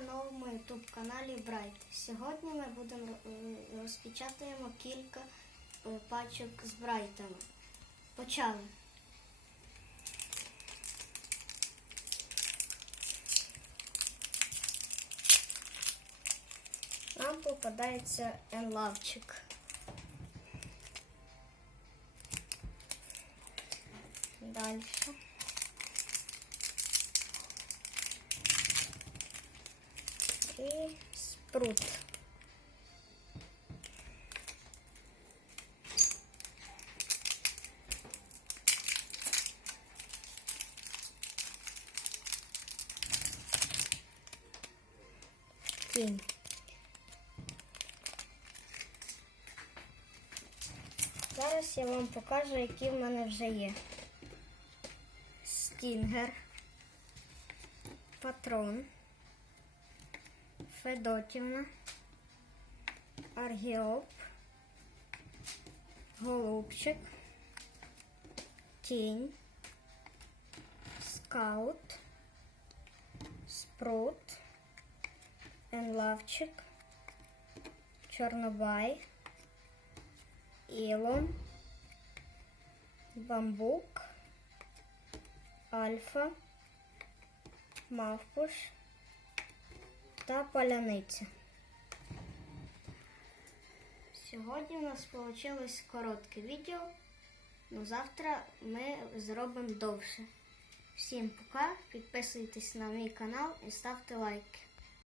на новому YouTube каналі Брайт. Сьогодні ми будемо е, розпечатаємо кілька е, пачок з брайтами. Почали. Нам попадається енлавчик. Дальше. І спрут. Зараз я вам покажу, які в мене вже є. Стінгер, патрон, Федотівна, Аргіоп, Голубчик, Тінь, Скаут, Спрут, Енлавчик, Чорнобай, Ілон, Бамбук, Альфа, Мавпуш та Паляниця. Сьогодні у нас вийшло коротке відео, але завтра ми зробимо довше. Всім пока, підписуйтесь на мій канал і ставте лайки.